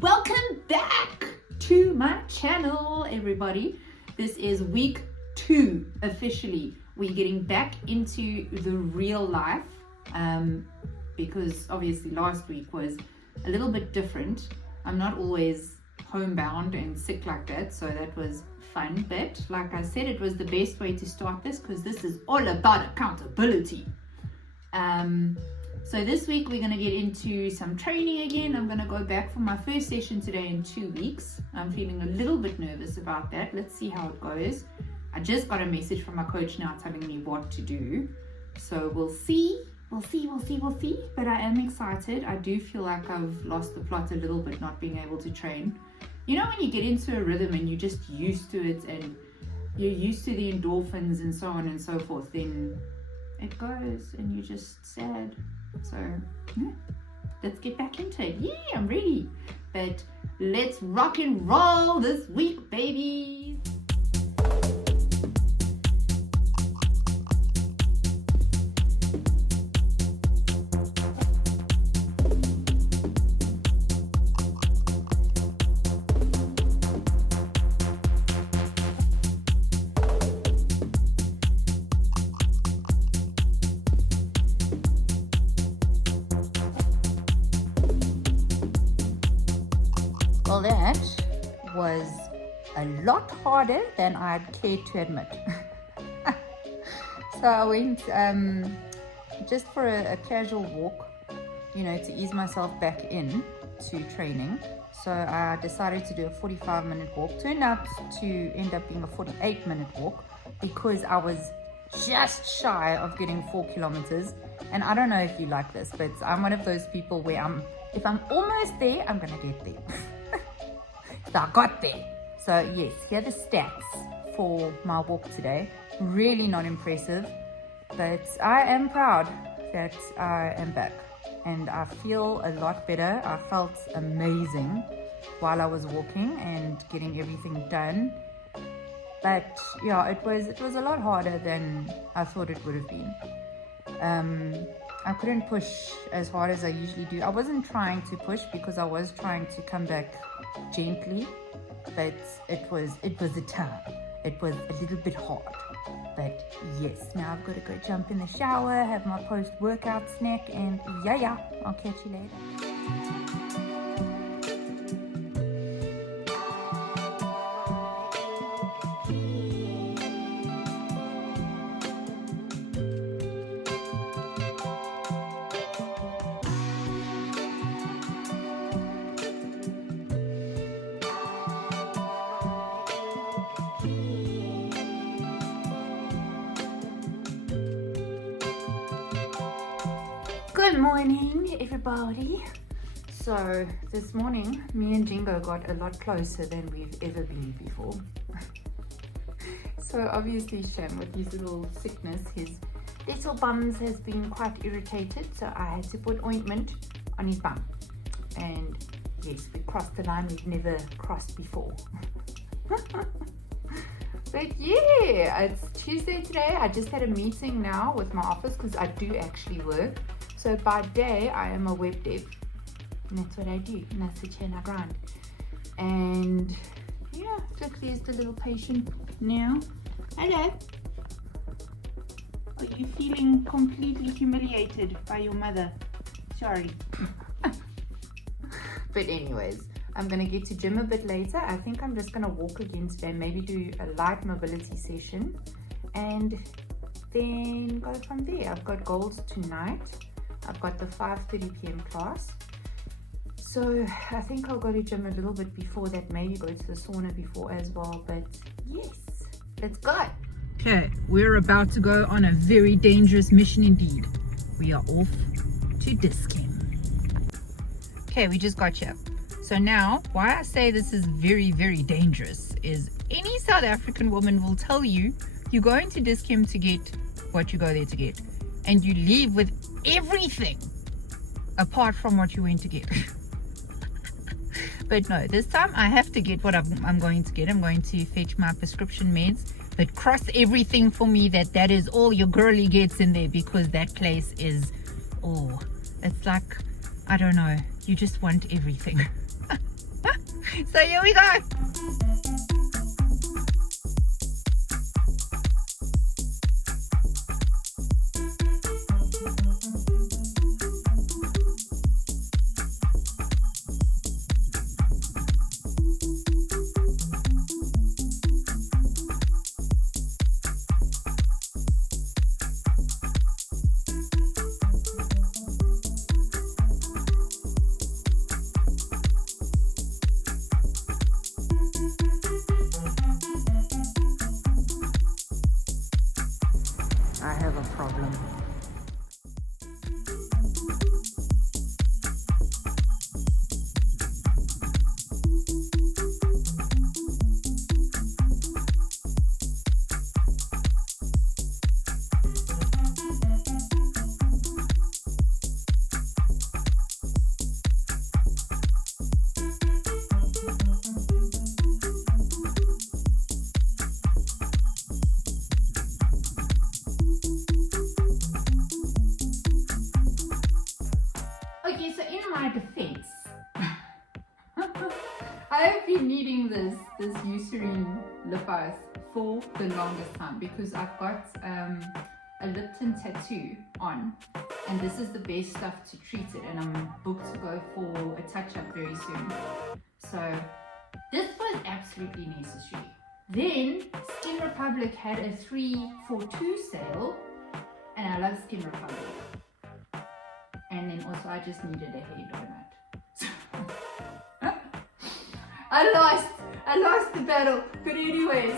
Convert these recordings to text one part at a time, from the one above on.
Welcome back to my channel, everybody. This is week 2 officially. We're getting back into the real life because obviously last week was a little bit different. I'm not always homebound and sick like that, so that was fun. But like I said, it was the best way to start this because this is all about accountability. So this week we're going to get into some training again. I'm going to go back for my first session today in 2 weeks. I'm feeling a little bit nervous about that. Let's see how it goes. I just got a message from my coach now telling me what to do. So we'll see. But I am excited. I do feel like I've lost the plot a little bit not being able to train. You know, when you get into a rhythm and you're just used to it and you're used to the endorphins and so on and so forth, then it goes and you're just sad. So let's get back into it. Yeah, I'm ready. But let's rock and roll this week, baby. Well, that was a lot harder than I'd cared to admit. So I went just for a casual walk, you know, to ease myself back in to training. So I decided to do a 45-minute walk. Turned out to end up being a 48-minute walk because I was just shy of getting 4 kilometers. And I don't know if you like this, but I'm one of those people where if I'm almost there, I'm gonna get there. So I got there. So yes, here are the stats for my walk today. Really not impressive, but I am proud that I am back and I feel a lot better. I felt amazing while I was walking and getting everything done. But yeah, it was a lot harder than I thought it would have been. I couldn't push as hard as I usually do. I wasn't trying to push because I was trying to come back gently, but it was a time. It was a little bit hard. But yes, now I've got to go jump in the shower, have my post-workout snack, and yeah, I'll catch you later. Good morning, everybody. So this morning, me and Jingo got a lot closer than we've ever been before. So obviously Shem, with his little sickness, his little bums has been quite irritated, so I had to put ointment on his bum. And yes, we crossed the line we've never crossed before. But yeah, it's Tuesday today. I just had a meeting now with my office because I do actually work. So by day, I am a web dev. And that's what I do. And that's the chain I grind. And yeah, look, there's the little patient now. Hello. Are you feeling completely humiliated by your mother? Sorry. But anyways, I'm going to get to gym a bit later. I think I'm just going to walk again today. Maybe do a light mobility session. And then go from there. I've got goals tonight. I've got the 5:30 p.m. class. So I think I'll go to gym a little bit before that, maybe go to the sauna before as well. But yes, let's go. Okay, we're about to go on a very dangerous mission indeed. We are off to Dis-Chem. Okay, we just got here. So now, why I say this is very, very dangerous is any South African woman will tell you you're going to Dis-Chem to get what you go there to get. And you leave with everything apart from what you went to get. But no, this time I have to get what I'm going to get. I'm going to fetch my prescription meds, but cross everything for me that is all your girly gets in there, because that place is, oh, it's like, I don't know, you just want everything. So here we go. I have a problem. Okay, so in my defense, I have been needing this Eucerin lip ice for the longest time because I've got a lip tint tattoo on, and this is the best stuff to treat it, and I'm booked to go for a touch-up very soon. So this was absolutely necessary. Then Skin Republic had a 3 for 2 sale, and I love Skin Republic. And then also I just needed a hair donut. I lost the battle, but anyways.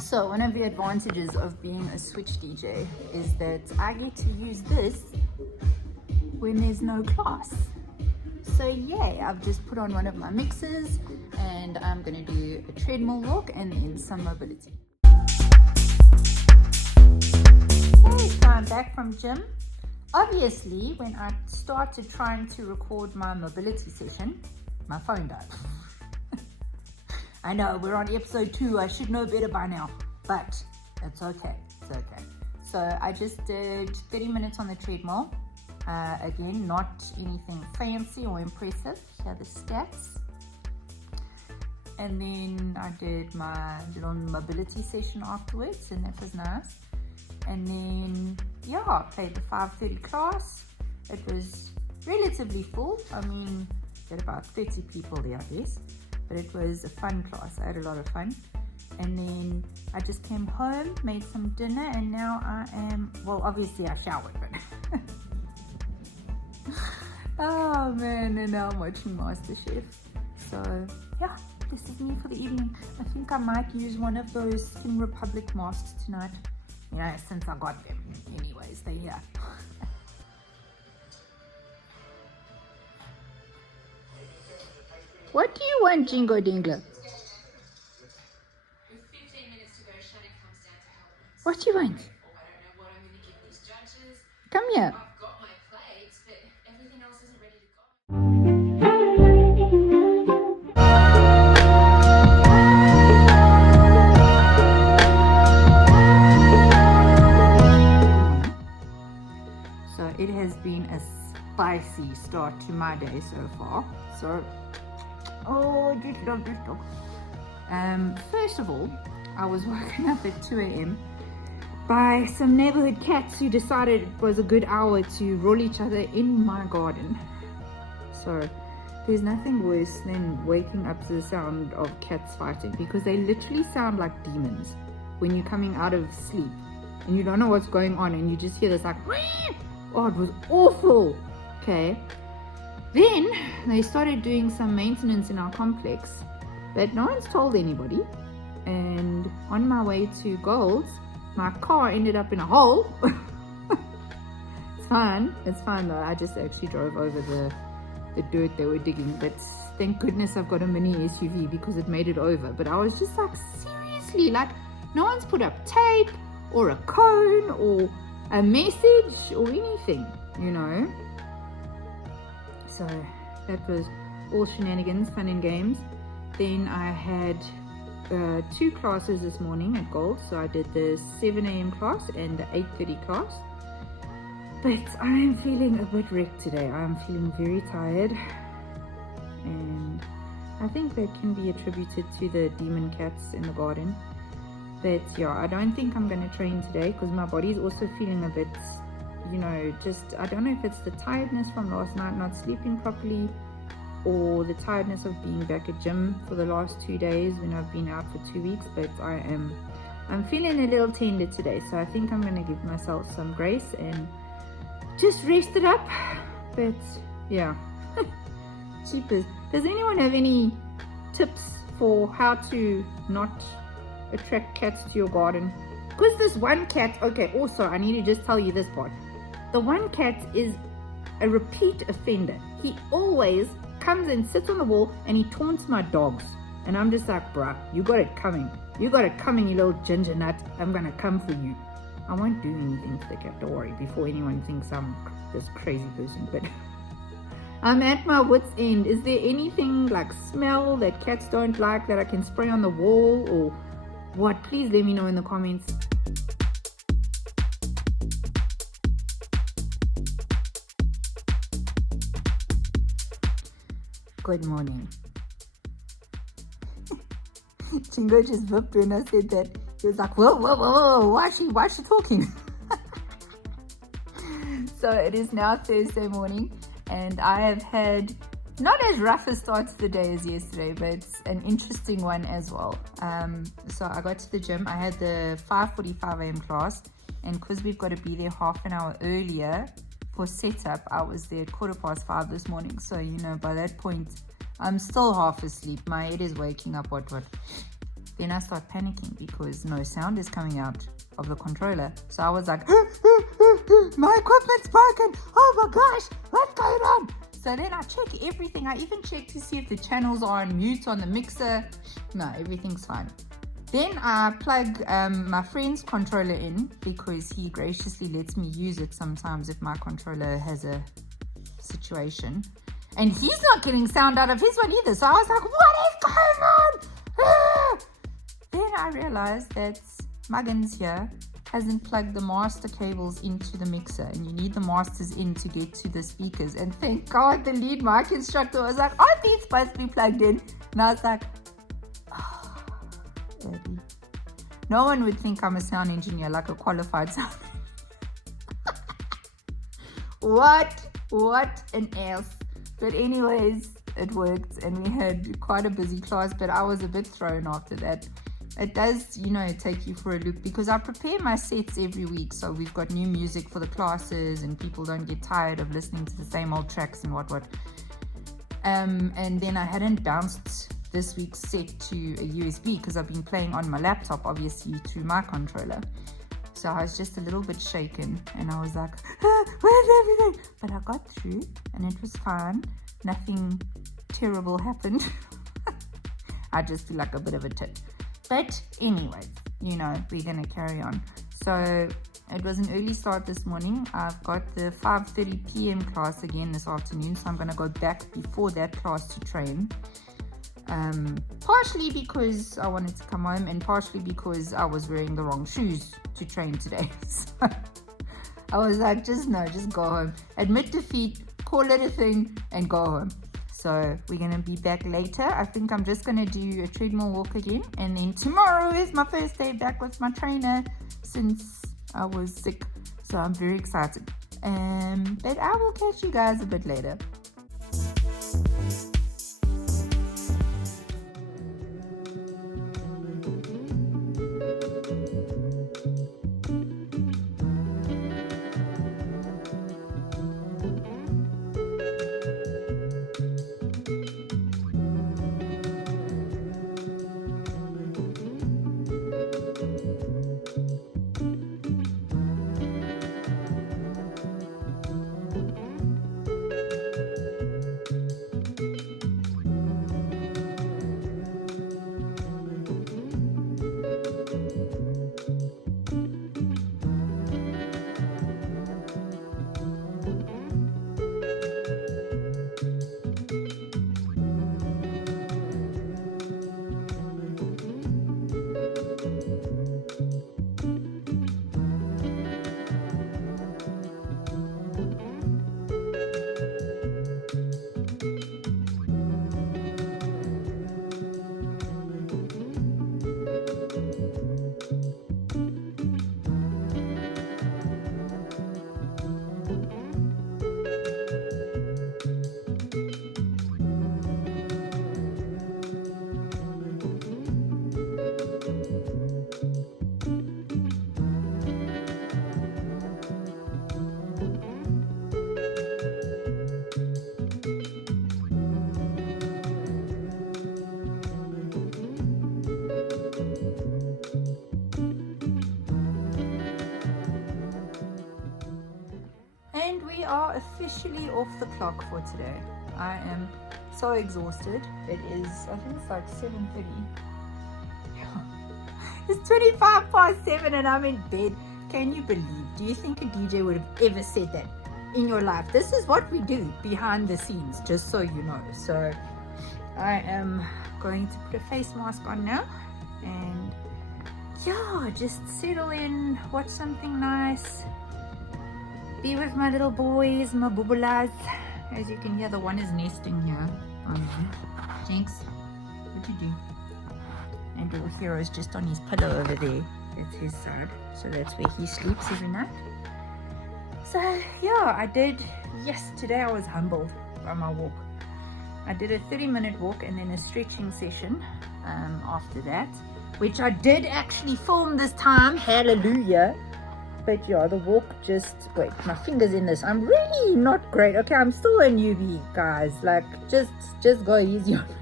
So one of the advantages of being a Switch DJ is that I get to use this when there's no class. So yay, I've just put on one of my mixes and I'm gonna do a treadmill walk and then some mobility. Okay, so I'm back from gym. Obviously, when I started trying to record my mobility session, my phone died. I know, we're on episode 2, I should know better by now, but it's okay, it's okay. So I just did 30 minutes on the treadmill. Again, not anything fancy or impressive. Here are the stats. And then I did my little mobility session afterwards, and that was nice. And then, yeah, I played the 5:30 class. It was relatively full. I mean, there were about 30 people there, I guess. But it was a fun class. I had a lot of fun. And then I just came home, made some dinner, and now I am, well, obviously I showered, but oh man, and now I'm watching MasterChef. So yeah, this is me for the evening. I think I might use one of those Skin Republic masks tonight. You know, since I got them. Anyways, they're here. What do you want, Jingo Dingler? What do you want? Come here. So it has been a spicy start to my day so far. So, oh, just love this dog. First of all, I was woken up at 2 a.m. by some neighborhood cats who decided it was a good hour to roll each other in my garden. So there's nothing worse than waking up to the sound of cats fighting, because they literally sound like demons when you're coming out of sleep and you don't know what's going on, and you just hear this like, oh, it was awful. Okay. Then they started doing some maintenance in our complex, but no one's told anybody. And on my way to Gold's, my car ended up in a hole. It's fine though. I just actually drove over the dirt they were digging, but thank goodness I've got a mini SUV because it made it over. But I was just like, seriously, like no one's put up tape or a cone or a message or anything, you know. So that was all shenanigans, fun and games. Then I had 2 classes this morning at Gold. So I did the 7 a.m. class and the 8:30 class. But I am feeling a bit wrecked today. I am feeling very tired. And I think that can be attributed to the demon cats in the garden. But yeah, I don't think I'm going to train today because my body's also feeling a bit, you know, just, I don't know if it's the tiredness from last night, not sleeping properly, or the tiredness of being back at gym for the last 2 days when I've been out for 2 weeks. But I'm feeling a little tender today. So I think I'm going to give myself some grace and just rest it up. But yeah, cheapers. Does anyone have any tips for how to not attract cats to your garden? Because this one cat, okay, also I need to just tell you this part. The one cat is a repeat offender. He always comes and sits on the wall and he taunts my dogs. And I'm just like, bruh, you got it coming. You got it coming, you little ginger nut. I'm gonna come for you. I won't do anything to the cat, don't worry, before anyone thinks I'm this crazy person. But I'm at my wit's end. Is there anything like smell that cats don't like that I can spray on the wall or what? Please let me know in the comments. Good morning. Chingo just whipped when I said that. He was like, whoa, whoa, whoa, whoa. Why is she talking? So it is now Thursday morning, and I have had not as rough a start to the day as yesterday, but an interesting one as well. So I got to the gym. I had the 5:45 a.m. class, and because we've got to be there half an hour earlier for setup, I was there at 5:15 this morning. So, you know, by that point, I'm still half asleep. My head is waking up, what. Then I start panicking because no sound is coming out of the controller. So I was like, my equipment's broken. Oh my gosh, what's going on? So then I check everything. I even check to see if the channels are on mute on the mixer. No, everything's fine. Then I plug my friend's controller in because he graciously lets me use it sometimes if my controller has a situation. And he's not getting sound out of his one either. So I was like, what is going on? Then I realized that Muggins here hasn't plugged the master cables into the mixer, and you need the masters in to get to the speakers. And thank God the lead mic instructor was like, aren't these supposed to be plugged in? And I was like, oh, Eddie. No one would think I'm a sound engineer, like a qualified sound. What an ass. But anyways, it worked, and we had quite a busy class, but I was a bit thrown after that. It does, you know, take you for a loop because I prepare my sets every week. So we've got new music for the classes and people don't get tired of listening to the same old tracks and what. And then I hadn't bounced this week's set to a USB because I've been playing on my laptop, obviously, through my controller. So I was just a little bit shaken and I was like, where's everything? But I got through and it was fine. Nothing terrible happened. I just feel like a bit of a tit. But anyways, you know, we're going to carry on. So it was an early start this morning. I've got the 5:30 p.m. class again this afternoon. So I'm going to go back before that class to train. Partially because I wanted to come home and partially because I was wearing the wrong shoes to train today. So I was like, just go home. Admit defeat, call it a thing, and go home. So we're going to be back later. I think I'm just going to do a treadmill walk again. And then tomorrow is my first day back with my trainer since I was sick. So I'm very excited. But I will catch you guys a bit later. are officially off the clock for today. I am so exhausted. It is, I think it's like 7:30. It's 25 past 7 and I'm in bed. Can you believe? Do you think a DJ would have ever said that in your life? This is what we do behind the scenes, just so you know. So I am going to put a face mask on now and yeah, just settle in, watch something nice, be with my little boys, my bubulas. As you can hear, the one is nesting here. Jinx, what'd you do? And little hero is just on his pillow over there. It's his side, so that's where he sleeps every night. So yeah, today I was humbled by my walk. I did a 30-minute walk and then a stretching session after that, which I did actually film this time, hallelujah. But yeah, the walk just, wait, my finger's in this. I'm really not great. Okay, I'm still a newbie, guys. Like, just go easy on me.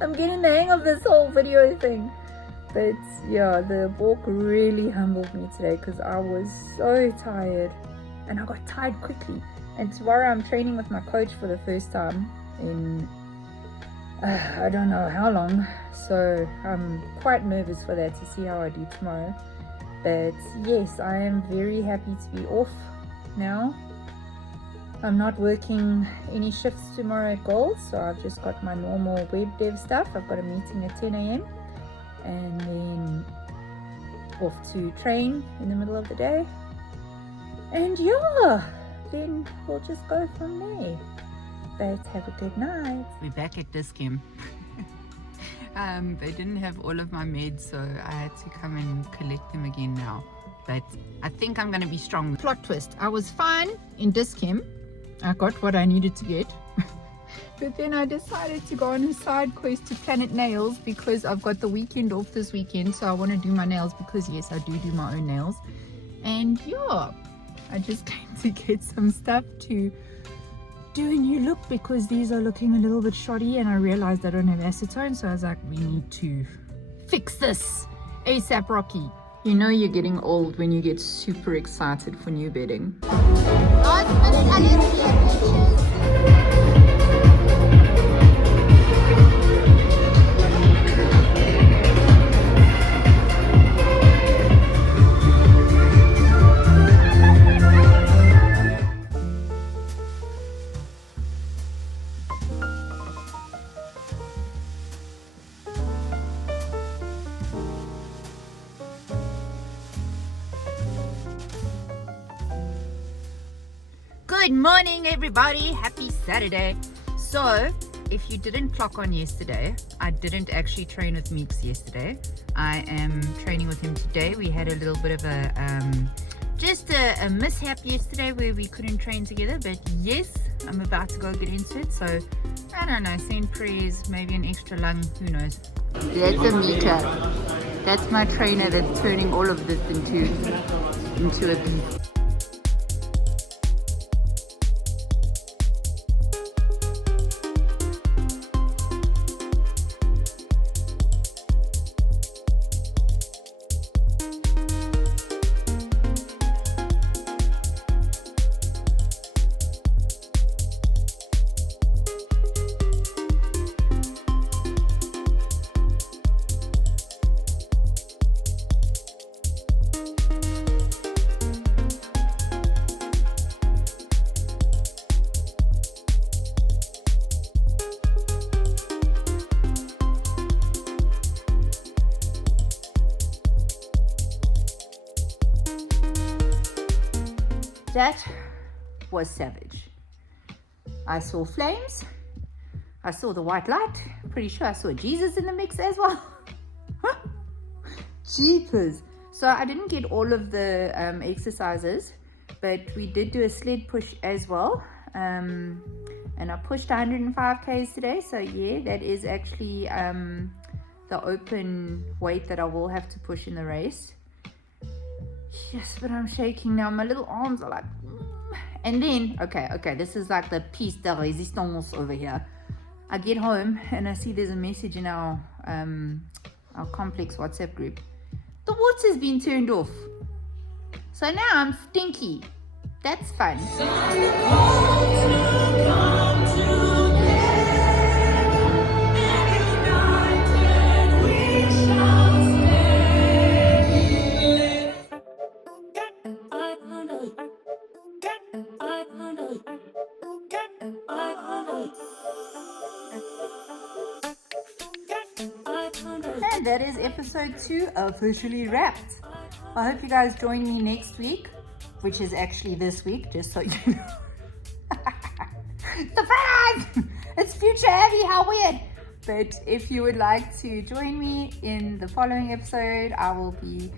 I'm getting the hang of this whole video thing. But yeah, the walk really humbled me today because I was so tired and I got tired quickly. And tomorrow I'm training with my coach for the first time in I don't know how long. So I'm quite nervous for that, to see how I do tomorrow. But yes, I am very happy to be off now. I'm not working any shifts tomorrow at Gold, so I've just got my normal web dev stuff. I've got a meeting at 10 a.m. and then off to train in the middle of the day. And yeah, then we'll just go from there. But have a good night. We're back at Dis-Chem. They didn't have all of my meds, so I had to come and collect them again now. But I think I'm going to be strong. Plot twist, I was fine in Dis-Chem. I got what I needed to get. But then I decided to go on a side quest to Planet Nails because I've got the weekend off this weekend, so I want to do my nails because yes, I do my own nails. And yeah, I just came to get some stuff to do a new look because these are looking a little bit shoddy and I realized I don't have acetone, so I was like, we need to fix this ASAP Rocky. You know you're getting old when you get super excited for new bedding. Last minute allergy adventures. Good morning everybody, happy Saturday. So if you didn't clock on yesterday, I didn't actually train with Meeks yesterday. I am training with him today. We had a little bit of a mishap yesterday where we couldn't train together, but yes, I'm about to go get into it. So I don't know, send prayers, maybe an extra lung, who knows. That's a meter. That's my trainer that's turning all of this into a beast. That was savage. I saw flames. I saw the white light. Pretty sure I saw Jesus in the mix as well. Jeepers. So I didn't get all of the exercises, but we did do a sled push as well. And I pushed 105 Ks today. So yeah, that is actually the open weight that I will have to push in the race. Yes, but I'm shaking now. My little arms are like, and then, okay, this is like the piece de resistance over here. I get home and I see there's a message in our complex WhatsApp group. The water's been turned off. So now I'm stinky. That's fun. And that is episode 2 officially wrapped. I hope you guys join me next week, which is actually this week, just so you know. Surprise! It's future Abby, how weird! But if you would like to join me in the following episode, I will be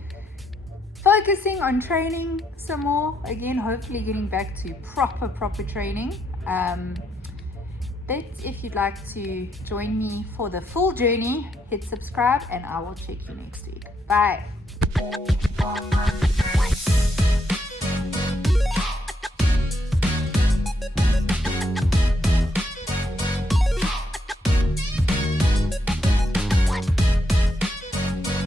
focusing on training some more. Again, hopefully getting back to proper training. But if you'd like to join me for the full journey, hit subscribe and I will check you next week. Bye.